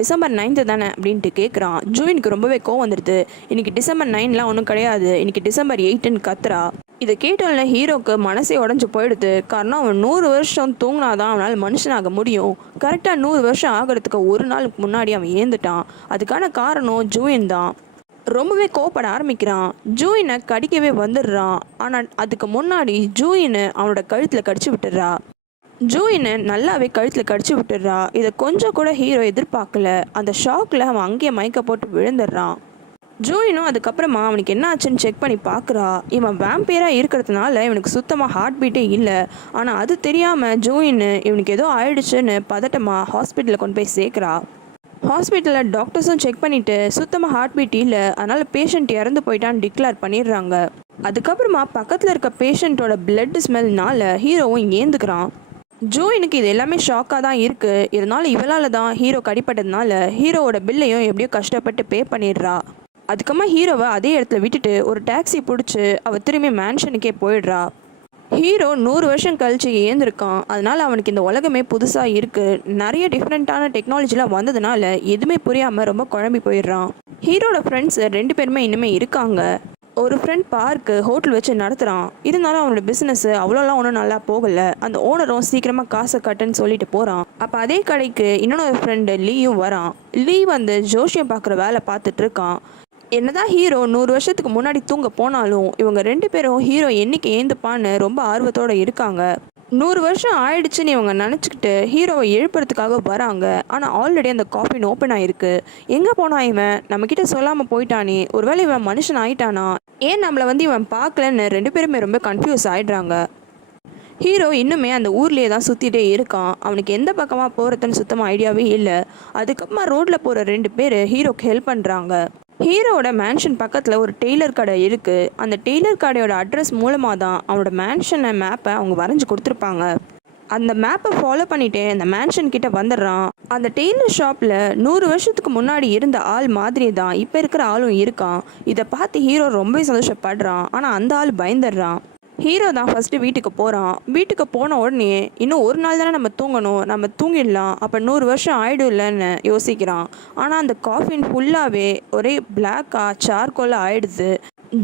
December 9th தானே அப்படின்ட்டு கேட்குறான். ஜூயினுக்கு ரொம்பவே கோவம் வந்துடுது. இன்னைக்கு டிசம்பர் 9லாம் ஒன்றும் கிடையாது, இன்னைக்கு டிசம்பர் 8ன்னு கத்துறா. இதை கேட்டோன்னே ஹீரோக்கு மனசே உடஞ்சி போயிடுது. காரணம் அவன் 100 வருஷம் தூங்கினாதான் அவனால் மனுஷனாக முடியும். கரெக்டாக 100 வருஷம் ஆகிறதுக்கு ஒரு நாளுக்கு முன்னாடி அவன் ஏந்துட்டான். அதுக்கான காரணம் ஜூயின் தான். ரொம்பவே கோவப்பட ஆரம்பிக்கிறான். ஜூயினை கடிக்கவே வந்துடுறான். ஆனால் அதுக்கு முன்னாடி ஜூயினை அவனோட கழுத்தில் கடிச்சு விட்டுடுறா. ஜூயினை நல்லாவே கழுத்தில் கடிச்சு விட்டுடுறா. இதை கொஞ்சம் கூட ஹீரோ எதிர்பார்க்கல. அந்த ஷாக்கில் அவன் அங்கேயே மயக்க போட்டு விழுந்துடுறான். ஜூயினும் அதுக்கப்புறமா அவனுக்கு என்ன ஆச்சுன்னு செக் பண்ணி பார்க்குறா. இவன் வேம்பையராக இருக்கிறதுனால இவனுக்கு சுத்தமாக ஹார்ட் பீட்டே இல்லை. ஆனால் அது தெரியாமல் ஜூயின் இவனுக்கு ஏதோ ஆயிடுச்சுன்னு பதட்டமாக ஹாஸ்பிட்டலில் கொண்டு போய் சேர்க்குறா. ஹாஸ்பிட்டலில் டாக்டர்ஸும் செக் பண்ணிவிட்டு சுத்தமாக ஹார்ட் பீட் இல்லை, அதனால் பேஷண்ட் இறந்து போயிட்டான்னு டிக்ளேர் பண்ணிடுறாங்க. அதுக்கப்புறமா பக்கத்தில் இருக்க பேஷண்ட்டோட பிளட் ஸ்மெல்னால ஹீரோவும் ஏந்துக்கிறான். ஜூயினுக்கு இது எல்லாமே ஷாக்காக தான் இருக்குது. இருந்தாலும் இவளால் தான் ஹீரோ கடிப்பட்டதுனால ஹீரோவோட பில்லையும் எப்படியோ கஷ்டப்பட்டு பே பண்ணிடுறா. அதுக்கப்புறமா ஹீரோவை அதே இடத்துல விட்டுட்டு ஒரு டாக்ஸி பிடிச்சி அவள் திரும்பி மேன்ஷனுக்கே போயிடுறா. ஹீரோ 100 வருஷம் கழிச்சு ஏந்திருக்கான். அதனால் அவனுக்கு இந்த உலகமே புதுசாக இருக்குது. நிறைய டிஃப்ரெண்ட்டான டெக்னாலஜிலாம் வந்ததுனால எதுவுமே புரியாமல் ரொம்ப குழம்பி போயிடுறான். ஹீரோட ஃப்ரெண்ட்ஸ் 2 பேருமே இன்னுமே இருக்காங்க. ஒரு ஃப்ரெண்ட் பார்க்கு ஹோட்டல் வச்சு நடத்துகிறான். இருந்தாலும் அவனோட பிஸ்னஸ் அவ்வளோலாம் ஒன்றும் நல்லா போகலை. அந்த ஓனரும் சீக்கிரமாக காசை கட்டுன்னு சொல்லிட்டு போகிறான். அப்போ அதே கடைக்கு இன்னொரு ஃப்ரெண்டு லீயும் வரான். லீ வந்து ஜோஷியம் பார்க்குற வேலை பார்த்துட்டு இருக்கான். என்னதான் ஹீரோ 100 வருஷத்துக்கு முன்னாடி தூங்க போனாலும் இவங்க 2 பேரும் ஹீரோ என்னைக்கு ஏந்துப்பான்னு ரொம்ப ஆர்வத்தோடு இருக்காங்க. 100 வருஷம் ஆயிடுச்சுன்னு இவங்க நினச்சிக்கிட்டு ஹீரோவை எழுப்புறதுக்காக வராங்க. ஆனால் ஆல்ரெடி அந்த காஃபின் ஓப்பன் ஆகிருக்கு. எங்கே போனா இவன், நம்மக்கிட்ட சொல்லாமல் போயிட்டானே, ஒருவேளை இவன் மனுஷன் ஆயிட்டானா, ஏன் நம்மளை வந்து இவன் பார்க்கலன்னு 2 பேருமே ரொம்ப கன்ஃபியூஸ் ஆகிடுறாங்க. ஹீரோ இன்னுமே அந்த ஊர்லேயே தான் சுற்றிட்டே இருக்கான். அவனுக்கு எந்த பக்கமாக போகிறதுன்னு சுத்தமாக ஐடியாவே இல்லை. அதுக்கப்புறமா ரோட்டில் போகிற 2 பேர் ஹீரோக்கு ஹெல்ப் பண்ணுறாங்க. ஹீரோவோட மேன்ஷன் பக்கத்தில் ஒரு டெய்லர் கடை இருக்குது. அந்த டெய்லர் கடையோட அட்ரஸ் மூலமாக தான் அவனோட மேன்ஷனை மேப்பை அவங்க வரைஞ்சி கொடுத்துருப்பாங்க. அந்த மேப்பை ஃபாலோ பண்ணிகிட்டே அந்த மேன்ஷன் கிட்ட வந்துடுறான். அந்த டெய்லர் ஷாப்பில் 100 வருஷத்துக்கு முன்னாடி இருந்த ஆள் மாதிரி தான் இப்போ இருக்கிற ஆளும் இருக்கான். இதை பார்த்து ஹீரோ ரொம்பவே சந்தோஷப்படுறான். ஆனால் அந்த ஆள் பயந்துடுறான். ஹீரோ தான் ஃபஸ்ட்டு வீட்டுக்கு போகிறான். வீட்டுக்கு போன உடனே இன்னும் ஒரு நாள் தானே நம்ம தூங்கணும், நம்ம தூங்கிடலாம், அப்போ 100 வருஷம் ஆகிடும் இல்லைன்னு யோசிக்கிறான். ஆனால் அந்த காஃபின் ஃபுல்லாகவே ஒரே பிளாக்காக சார்கோலாக ஆயிடுது.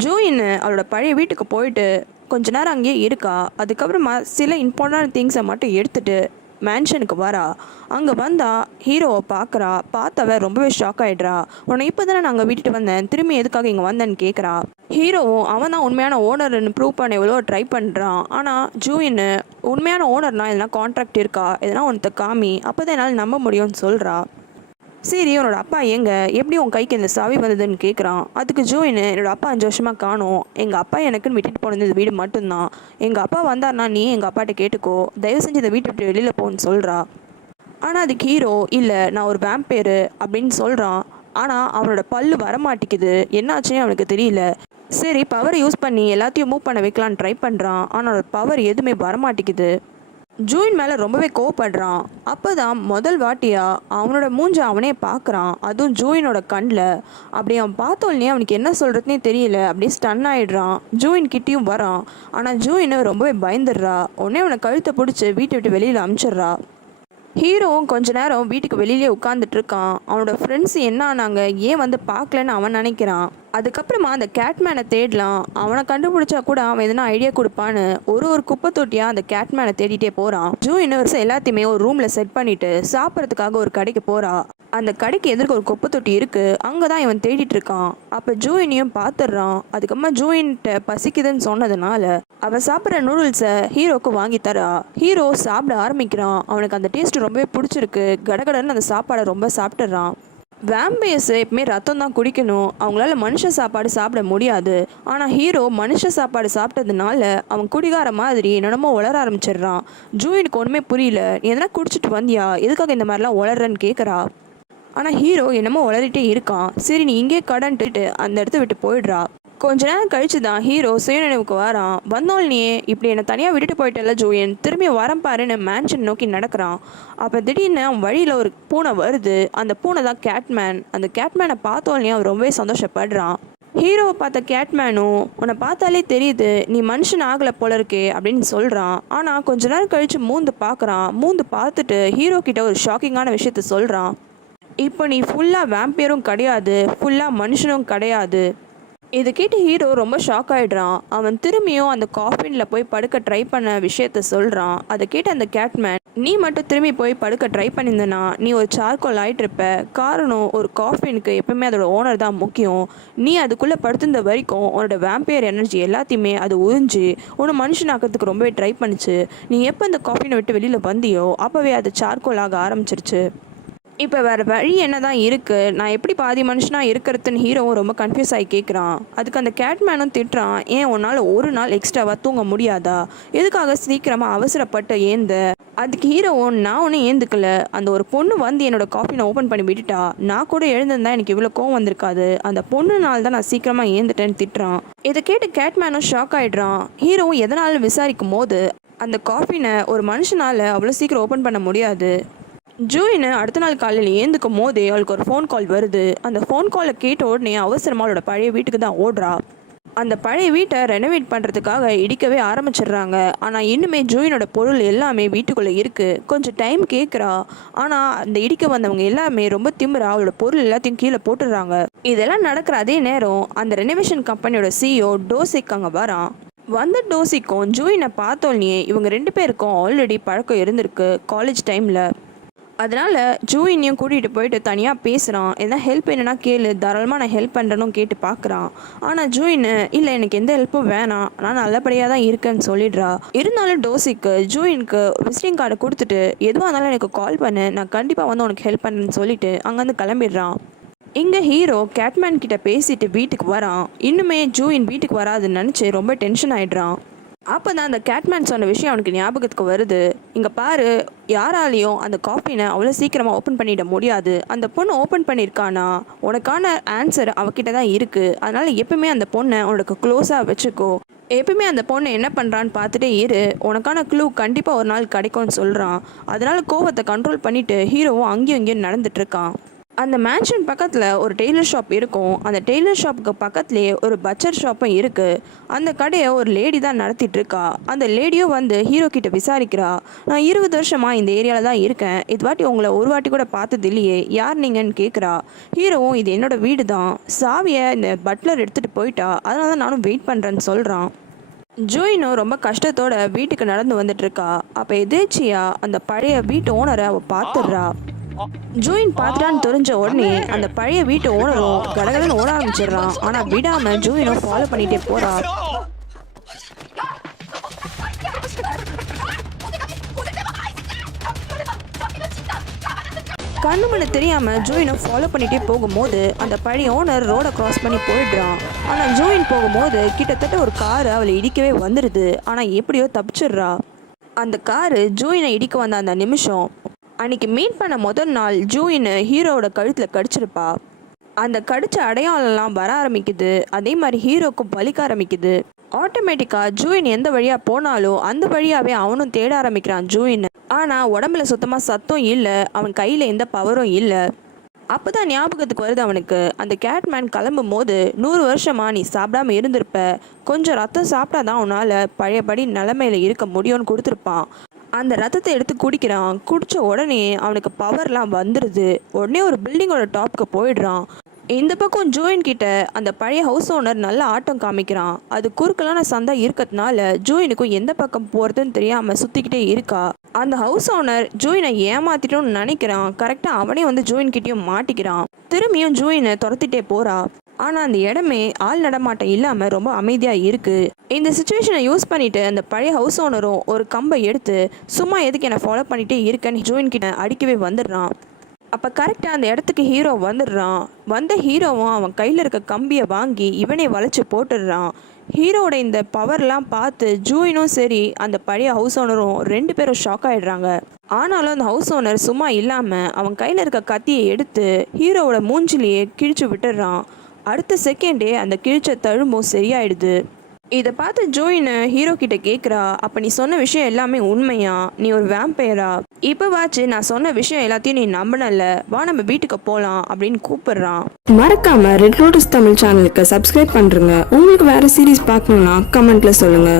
ஜூயின் அவளோட பழைய வீட்டுக்கு போயிட்டு கொஞ்ச நேரம் அங்கேயே இருக்கா. அதுக்கப்புறமா சில இம்பார்ட்டன்ட் திங்ஸை மட்டும் எடுத்துகிட்டு மேன்ஷனுக்கு வரா. அங்கே வந்தால் ஹீரோவை பார்க்குறா. பார்த்தவ ரொம்பவே ஷாக் ஆகிடுறா. உன்னை இப்போ தானே நாங்கள் விட்டுட்டு வந்தேன், திரும்பி எதுக்காக இங்கே வந்தேன்னு கேட்குறா. ஹீரோவும் அவன் தான் உண்மையான ஓனர்னு ப்ரூவ் பண்ண எவ்வளோ ட்ரை பண்ணுறான். ஆனால் ஜூயின் உண்மையான ஓனர்னா எதனா கான்ட்ராக்ட் இருக்கா, எதனா ஒன்று காமி, அப்போ தான் என்னால் நம்ப முடியும்னு சொல்கிறா. சரி, உன்னோட அப்பா எங்கே, எப்படி உன் கைக்கு இந்த சாவி வந்ததுன்னு கேட்குறான். அதுக்கு ஜூயின், என்னோடய அப்பா 5 வருஷமாக காணோம். எங்கள் அப்பா எனக்குன்னு விட்டுட்டு போனது இந்த வீடு மட்டும்தான். எங்கள் அப்பா வந்தார்னா நீ எங்கள் அப்பாட்ட கேட்டுக்கோ, தயவு செஞ்சு இந்த வீட்டை விட்டு வெளியில் போன்னு சொல்கிறா. ஆனால் அதுக்கு ஹீரோ, இல்லை நான் ஒரு வேம்பயரு அப்படின்னு சொல்கிறான். ஆனால் அவனோட பல்லு வரமாட்டேங்குது. என்னாச்சுன்னு அவனுக்கு தெரியல. சரி, பவரை யூஸ் பண்ணி எல்லாத்தையும் மூவ் பண்ண வைக்கலான்னு ட்ரை பண்ணுறான். ஆனால் பவர் எதுவுமே வரமாட்டேங்குது. ஜூயின் மேலே ரொம்பவே கோவப்படுறான். அப்போ தான் முதல் வாட்டியாக அவனோட மூஞ்சை அவனே பார்க்குறான். அதுவும் ஜூயினோட கண்ணில். அப்படி அவன் பார்த்தோன்னே அவனுக்கு என்ன சொல்கிறதுனே தெரியல. அப்படியே ஸ்டன் ஆகிடுறான். ஜூயின் கிட்டேயும் வரான். ஆனால் ஜூயின் ரொம்பவே பயந்துடுறா. உடனே அவனை கழுத்தை பிடிச்சி வீட்டை விட்டு வெளியில் அனுப்பிச்சிட்றா. ஹீரோவும் கொஞ்ச நேரம் வீட்டுக்கு வெளியிலே உட்காந்துட்டு இருக்கான். அவனோட ஃப்ரெண்ட்ஸ் என்ன ஆனாங்க, ஏன் வந்து பார்க்கலன்னு அவன் நினைக்கிறான். அதுக்கப்புறமா அந்த கேட்மேனை தேடலாம், அவனை கண்டுபிடிச்சா கூட அவன் எதனா ஐடியா கொடுப்பான்னு ஒரு குப்பை தொட்டியாக அந்த கேட்மேனை தேடிட்டே போகிறான். ஜூயின் எல்லாத்தையுமே ஒரு ரூமில் செட் பண்ணிவிட்டு சாப்பிட்றதுக்காக ஒரு கடைக்கு போகிறா. அந்த கடைக்கு எதிர்க்க ஒரு குப்பை தொட்டி இருக்குது. அங்கே தான் இவன் தேடிட்டு இருக்கான். அப்போ ஜூயினையும் பார்த்துடுறான். அதுக்கப்புறமா ஜூயின்கிட்ட பசிக்குதுன்னு சொன்னதுனால அவன் சாப்பிட்ற நூடுல்ஸை ஹீரோக்கு வாங்கி தரா. ஹீரோ சாப்பிட ஆரம்பிக்கிறான். அவனுக்கு அந்த டேஸ்ட் ரொம்பவே பிடிச்சிருக்கு. கடகடன்னு அந்த சாப்பாடை ரொம்ப சாப்பிட்டுறான். வேம்பயர்ஸ் எப்பவுமே ரத்தம் தான் குடிக்கணும், அவங்களால மனுஷ சாப்பாடு சாப்பிட முடியாது. ஆனால் ஹீரோ மனுஷ சாப்பாடு சாப்பிட்டதுனால அவன் குடிகார மாதிரி என்னென்னமோ உளர ஆரம்பிச்சிடுறான். ஜூயினுக்கு ஒன்றுமே புரியல. நீ எதனா குடிச்சிட்டு வந்தியா, எதுக்காக இந்த மாதிரிலாம் உளறன்னு கேட்குறா. ஆனால் ஹீரோ என்னமோ உளறிட்டே இருக்கான். சரி, நீ இங்கே கடன்ட்டு அந்த இடத்த விட்டு போயிடுறா. கொஞ்ச நேரம் கழிச்சு தான் ஹீரோ சுயநினைவுக்கு வரான். வந்தோடனே இப்படி என்னை தனியாக விட்டுட்டு போயிட்டல ஜூயின், திரும்பி வரம் பாருன்னு மேன்ஷன் நோக்கி நடக்கிறான். அப்போ திடீர்னு அவன் வழியில் ஒரு பூனை வருது. அந்த பூனை தான் கேட்மேன். அந்த கேட்மேனை பார்த்தோன்னே அவன் ரொம்பவே சந்தோஷப்படுறான். ஹீரோவை பார்த்த கேட்மேனும், உன்னை பார்த்தாலே தெரியுது நீ மனுஷன் ஆகலை போல இருக்கே அப்படின்னு சொல்கிறான். ஆனால் கொஞ்ச நேரம் கழித்து மூந்து பார்க்குறான். மூந்து பார்த்துட்டு ஹீரோ கிட்ட ஒரு ஷாக்கிங்கான விஷயத்த சொல்கிறான். இப்போ நீ ஃபுல்லாக வேம்பியரும் கிடையாது, ஃபுல்லாக மனுஷனும் கிடையாது. இதை கேட்டு ஹீரோ ரொம்ப ஷாக் ஆகிடுறான். அவன் திரும்பியும் அந்த காஃபினில் போய் படுக்க ட்ரை பண்ண விஷயத்த சொல்கிறான். அதை கேட்டு அந்த கேட்மேன், நீ மட்டும் திரும்பி போய் படுக்க ட்ரை பண்ணியிருந்தனா நீ ஒரு சார்கோல் ஆகிட்டுருப்ப. காரணம், ஒரு காஃபினுக்கு எப்பவுமே அதோட ஓனர் தான் முக்கியம். நீ அதுக்குள்ளே படுத்திருந்த வரைக்கும் உன்னோட வேம்பியர் எனர்ஜி எல்லாத்தையுமே அது உறிஞ்சு உன்னை மனுஷனாக்கிறதுக்கு ரொம்பவே ட்ரை பண்ணிச்சு. நீ எப்போ இந்த காஃபினை விட்டு வெளியில் வந்தியோ அப்போவே அது சார்கோல் ஆக ஆரம்பிச்சிருச்சு. இப்போ வேறு வழி என்ன தான் இருக்குது, நான் எப்படி பாதி மனுஷனாக இருக்கிறதுன்னு ஹீரோவும் ரொம்ப கன்ஃபியூஸ் ஆகி கேட்குறான். அதுக்கு அந்த கேட்மேனும் திட்டுறான், ஏன் உன்னால் ஒரு நாள் எக்ஸ்ட்ராவாக தூங்க முடியாதா, எதுக்காக சீக்கிரமாக அவசரப்பட்டு ஏந்த. அதுக்கு ஹீரோவும், நான் ஒன்றும் ஏந்துக்கல, அந்த ஒரு பொண்ணு வந்து என்னோட காஃபினை ஓப்பன் பண்ணி விட்டுட்டா, நான் கூட எழுந்திருந்தா எனக்கு இவ்வளோ கோவம் வந்திருக்காது, அந்த பொண்ணுனால தான் நான் சீக்கிரமாக ஏந்துட்டேன்னு திட்டுறான். இதை கேட்டு கேட்மேனும் ஷாக் ஆகிடுறான். ஹீரோவும் எதனால விசாரிக்கும் போது அந்த காஃபினை ஒரு மனுஷனால் அவ்வளோ சீக்கிரம் ஓப்பன் பண்ண முடியாது. ஜூயின் அடுத்த நாள் காலையில் ஏந்துக்கும் போதே அவளுக்கு ஒரு ஃபோன் கால் வருது. அந்த ஃபோன் காலை கேட்ட உடனே அவசரமாக அவளோட பழைய வீட்டுக்கு தான் ஓடுறா. அந்த பழைய வீட்டை ரெனோவேட் பண்ணுறதுக்காக இடிக்கவே ஆரம்பிச்சிடுறாங்க. ஆனால் இன்னுமே ஜூயினோட பொருள் எல்லாமே வீட்டுக்குள்ளே இருக்குது. கொஞ்சம் டைம் கேட்குறா. ஆனால் அந்த இடிக்க வந்தவங்க எல்லாமே ரொம்ப திமிரா அவளோட பொருள் எல்லாத்தையும் கீழே போட்டுடுறாங்க. இதெல்லாம் நடக்கிற அதே நேரம் அந்த ரெனோவேஷன் கம்பெனியோட சிஇஓ டோசிக் அங்கே வரான். வந்த டோசிக்கும் ஜூயினை பார்த்தோன்னே இவங்க 2 பேருக்கும் ஆல்ரெடி பழக்கம் இருந்திருக்கு காலேஜ் டைமில். அதனால் ஜூயினையும் கூட்டிகிட்டு போயிட்டு தனியாக பேசுகிறான். எதனா ஹெல்ப் என்னன்னா கேளு, தாராளமாக நான் ஹெல்ப் பண்ணுறேன்னு கேட்டு பார்க்குறான். ஆனால் ஜூயின், இல்லை எனக்கு எந்த ஹெல்ப்பும் வேணாம், நான் நல்லபடியாக தான் இருக்கேன்னு சொல்லிடுறா. இருந்தாலும் டோசிக்கு ஜூயினுக்கு விசிட்டிங் கார்டை கொடுத்துட்டு எதுவாக இருந்தாலும் எனக்கு கால் பண்ணு, நான் கண்டிப்பாக வந்து உனக்கு ஹெல்ப் பண்ணுறேன்னு சொல்லிட்டு அங்கேருந்து கிளம்பிடுறான். இங்கே ஹீரோ கேட்மேன் கிட்ட பேசிட்டு வீட்டுக்கு வரான். இன்னுமே ஜூயின் வீட்டுக்கு வராதுன்னு நினச்சி ரொம்ப டென்ஷன் ஆகிடுறான். அப்போ தான் அந்த கேட்மேன் சொன்ன விஷயம் அவனுக்கு ஞாபகத்துக்கு வருது. இங்கே பாரு, யாராலையும் அந்த காஃபினை அவ்வளோ சீக்கிரமாக ஓப்பன் பண்ணிட முடியாது. அந்த பொண்ணு ஓப்பன் பண்ணியிருக்கானா உனக்கான ஆன்சர் அவகிட்ட தான் இருக்குது. அதனால் எப்பவுமே அந்த பொண்ணை உனக்கு க்ளோஸாக வச்சுக்கோ. எப்பவுமே அந்த பொண்ணு என்ன பண்ணுறான்னு பார்த்துட்டே இரு, உனக்கான க்ளூ கண்டிப்பாக ஒரு நாள் கிடைக்கும்னு சொல்கிறான். அதனால் கோவத்தை கண்ட்ரோல் பண்ணிவிட்டு ஹீரோவும் அங்கேயும் இங்கேயும் நடந்துட்டுருக்கான். அந்த மேன்ஷன் பக்கத்தில் ஒரு டெய்லர் ஷாப் இருக்கும். அந்த டெய்லர் ஷாப்புக்கு பக்கத்துலேயே ஒரு பட்சர் ஷாப்பும் இருக்குது. அந்த கடையை ஒரு லேடி தான் நடத்திட்டு இருக்கா. அந்த லேடியும் வந்து ஹீரோ கிட்ட விசாரிக்கிறா, நான் 20 வருஷமாக இந்த ஏரியாவில் தான் இருக்கேன், இது வாட்டி உங்களை ஒரு வாட்டி கூட பார்த்தது இல்லையே, யார் நீங்கன்னு கேட்குறா. ஹீரோவும், இது என்னோட வீடு தான், சாவியை இந்த பட்லர் எடுத்துகிட்டு போயிட்டா, அதனால தான் நானும் வெயிட் பண்ணுறேன்னு சொல்கிறான். ஜூயினும் ரொம்ப கஷ்டத்தோட வீட்டுக்கு நடந்து வந்துட்டுருக்கா. அப்போ எதேச்சியா அந்த பழைய வீட்டு ஓனரை அவள் பார்த்துடுறா. ஜூயின் பார்த்துட்டான்னு தெரிஞ்ச உடனே அந்த பழைய வீட்டு ஓனரும் கடகடன்னு ஓட ஆரம்பிச்சிடுறான். ஆனால் விடாம ஜூயினும் ஃபாலோ பண்ணிட்டே போறா. கண்ணு மண்ணு தெரியாம ஜூயினும் ஃபாலோ பண்ணிட்டே போகும்போது அந்த பழைய ஓனர் ரோடை கிராஸ் பண்ணி போயிடுறான். ஆனால் ஜூயின் போகும்போது கிட்டத்தட்ட ஒரு காரு அவளை இடிக்கவே வந்துடுது. ஆனால் எப்படியோ தப்பிச்சிடுறா. அந்த காரு ஜூயினை இடிக்க வந்த அந்த நிமிஷம், அன்றைக்கி மீட் பண்ண முதல் நாள் ஜூயின் ஹீரோவோட கழுத்தில் கடிச்சிருப்பா. அந்த கடிச்ச அடையாளம்லாம் வர ஆரம்பிக்குது. அதே மாதிரி ஹீரோக்கும் பலிக்க ஆரம்பிக்குது. ஆட்டோமேட்டிக்காக ஜூயின் எந்த வழியாக போனாலும் அந்த வழியாகவே அவனும் தேட ஆரம்பிக்கிறான் ஜூயின். ஆனால் உடம்புல சுத்தமாக சத்தம் இல்லை, அவன் கையில் எந்த பவரும் இல்லை. அப்போ தான் ஞாபகத்துக்கு வருது அவனுக்கு, அந்த கேட்மேன் கிளம்பும் போது 100 வருஷமாக நீ சாப்பிடாம இருந்திருப்ப, கொஞ்சம் ரத்தம் சாப்பிட்டா தான் உன்னால் பழையபடி நிலைமையில் இருக்க முடியும்னு கொடுத்துருப்பான். அந்த ரத்தத்தை எடுத்து குடிக்கிறான். குடித்த உடனே அவனுக்கு பவர்லாம் வந்துடுது. உடனே ஒரு பில்டிங்கோட டாப்புக்கு போயிடுறான். இந்த பக்கம் ஜூயின் கிட்ட அந்த பழைய ஹவுஸ் ஓனர் நல்ல ஆட்டம் காமிக்கிறான். அது குறுக்கலான சந்தா இருக்கிறதுனால ஜூயினுக்கும் எந்த பக்கம் போகிறதுன்னு தெரியாமல் சுற்றிக்கிட்டே இருக்கா. அந்த ஹவுஸ் ஓனர் ஜூயினை ஏமாத்திட்டோன்னு நினைக்கிறான். கரெக்டாக அவனே வந்து ஜூயின் கிட்டேயும் மாட்டிக்கிறான். திரும்பியும் ஜூயினை துரத்திட்டே போறா. ஆனால் அந்த இடமே ஆள் நடமாட்டம் இல்லாமல் ரொம்ப அமைதியாக இருக்குது. இந்த சுச்சுவேஷனை யூஸ் பண்ணிவிட்டு அந்த பழைய ஹவுஸ் ஓனரும் ஒரு கம்பை எடுத்து, சும்மா எதுக்கு என்னை ஃபாலோ பண்ணிகிட்டே இருக்கேன்னு ஜூயின் கிட்ட அடிக்கவே வந்துடுறான். அப்போ கரெக்டாக அந்த இடத்துக்கு ஹீரோ வந்துடுறான். வந்த ஹீரோவும் அவன் கையில் இருக்க கம்பியை வாங்கி இவனே வளைச்சி போட்டுடுறான். ஹீரோட இந்த பவர்லாம் பார்த்து ஜூயினும் சரி அந்த பழைய ஹவுஸ் ஓனரும் 2 பேரும் ஷாக் ஆகிடுறாங்க. ஆனாலும் அந்த ஹவுஸ் ஓனர் சும்மா இல்லாமல் அவன் கையில் இருக்க கத்தியை எடுத்து ஹீரோவோட மூஞ்சிலேயே கிழிச்சு விட்டுடுறான். அடுத்த செகண்டே அந்த கிழிச்ச தழும்பும் சரியாயிடுது. இதை பார்த்து ஜூயின் ஹீரோ கிட்ட கேட்குறா, அப்போ நீ சொன்ன விஷயம் எல்லாமே உண்மையா? நீ ஒரு வேம்பயரா? இப்போவாச்சு நான் சொன்ன விஷயம் எல்லாத்தையும் நீ நம்பினல, வா நம்ம வீட்டுக்கு போகலாம் அப்படின்னு கூப்பிடுறான். மறக்காம ரெட் லோட்டஸ் தமிழ் சேனலுக்கு சப்ஸ்கிரைப் பண்ணுறங்க. உங்களுக்கு வேற சீரீஸ் பார்க்கணுன்னா கமெண்ட்ல சொல்லுங்க.